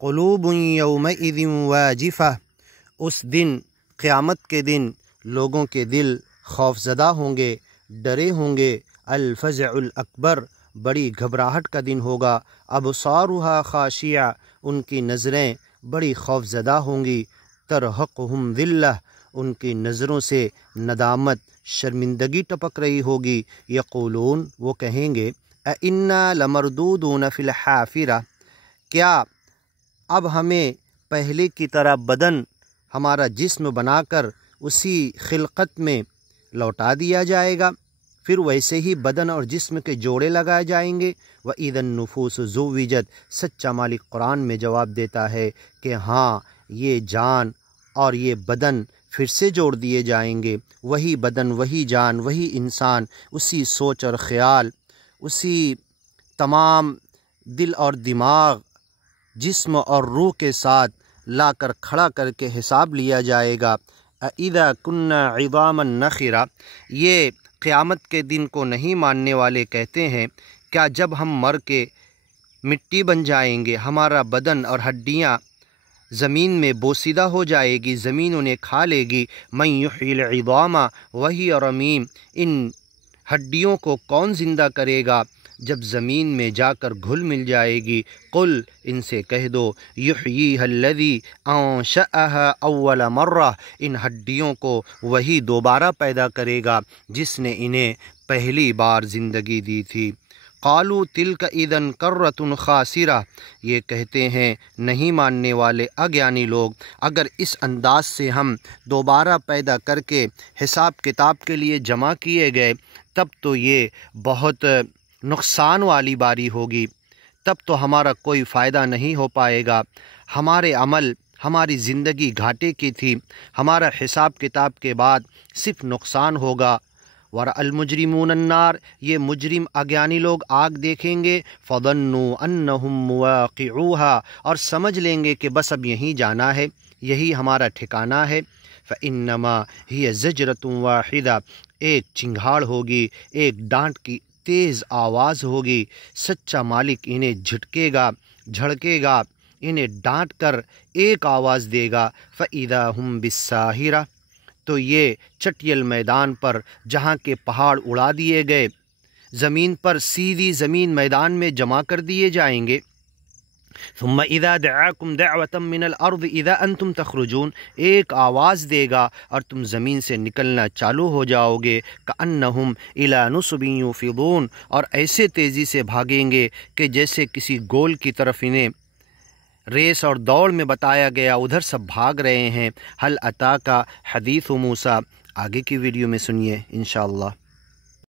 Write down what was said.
قلوب یومئذ واجفہ، اس دن قیامت کے دن لوگوں کے دل خوف زدہ ہوں گے، ڈرے ہوں گے۔ الفزع الاکبر، بڑی گھبراہٹ کا دن ہوگا۔ ابصارها خاشعہ، ان کی نظریں بڑی خوف زدہ ہوں گی۔ ترہقہم ذلہ، ان کی نظروں سے ندامت، شرمندگی ٹپک رہی ہوگی۔ یقولون، وہ کہیں گے، اِنَّا لَمَرْدُودُونَ فِي الْحَافِرَةِ، کیا اب ہمیں پہلے کی طرح بدن، ہمارا جسم بنا کر اسی خلقت میں لوٹا دیا جائے گا؟ پھر ویسے ہی بدن اور جسم کے جوڑے لگائے جائیں گے۔ وَإِذَا النُّفُوسُ زُوِّجَتْ، سچا مالک قرآن میں جواب دیتا ہے کہ ہاں، یہ جان اور یہ بدن پھر سے جوڑ دیے جائیں گے۔ وہی بدن، وہی جان، وہی انسان، اسی سوچ اور خیال، اسی تمام دل اور دماغ، جسم اور روح کے ساتھ لا کر کھڑا کر کے حساب لیا جائے گا۔ اِذَا كُنَّا عِظَامًا نَخِرَةً، یہ قیامت کے دن کو نہیں ماننے والے کہتے ہیں، کیا جب ہم مر کے مٹی بن جائیں گے، ہمارا بدن اور ہڈیاں زمین میں بوسیدہ ہو جائے گی، زمین انہیں کھا لے گی؟ من یحیی العظام وہی رمیم، ان ہڈیوں کو کون زندہ کرے گا جب زمین میں جا کر گھل مل جائے گی؟ قل، ان سے کہہ دو، یحییھا الذی انشأھا اول مرہ، ان ہڈیوں کو وہی دوبارہ پیدا کرے گا جس نے انہیں پہلی بار زندگی دی تھی۔ قالوا تلک اذا کرۃ خاسرہ، یہ کہتے ہیں نہیں ماننے والے اگیانی لوگ، اگر اس انداز سے ہم دوبارہ پیدا کر کے حساب کتاب کے لیے جمع کیے گئے، تب تو یہ بہت نقصان والی باری ہوگی، تب تو ہمارا کوئی فائدہ نہیں ہو پائے گا۔ ہمارے عمل، ہماری زندگی گھاٹے کی تھی، ہمارا حساب کتاب کے بعد صرف نقصان ہوگا۔ ورأى المجرمون النار، یہ مجرم اگیانی لوگ آگ دیکھیں گے۔ فظنوا انہم مواقعوها، اور سمجھ لیں گے کہ بس اب یہیں جانا ہے، یہی ہمارا ٹھکانہ ہے۔ فإنما هي زجرة واحدہ، ایک چنگھاڑ ہوگی، ایک ڈانٹ کی تیز آواز ہوگی۔ سچا مالک انہیں جھٹکے گا، جھڑکے گا، انہیں ڈانٹ کر ایک آواز دے گا۔ فإذا هم بالساہرہ، تو یہ چٹیل میدان پر جہاں کے پہاڑ اڑا دیے گئے، زمین پر سیدھی زمین میدان میں جمع کر دیے جائیں گے۔ ثم اذا دعاکم دعوة من الارض اذا انتم تخرجون، ایک آواز دے گا اور تم زمین سے نکلنا چالو ہو جاؤ گے۔ کأنہم الی نصب یوفضون، اور ایسے تیزی سے بھاگیں گے کہ جیسے کسی گول کی طرف انہیں ریس اور دوڑ میں بتایا گیا، ادھر سب بھاگ رہے ہیں۔ حل اتاک حدیث موسیٰ، آگے کی ویڈیو میں سنیے انشاءاللہ۔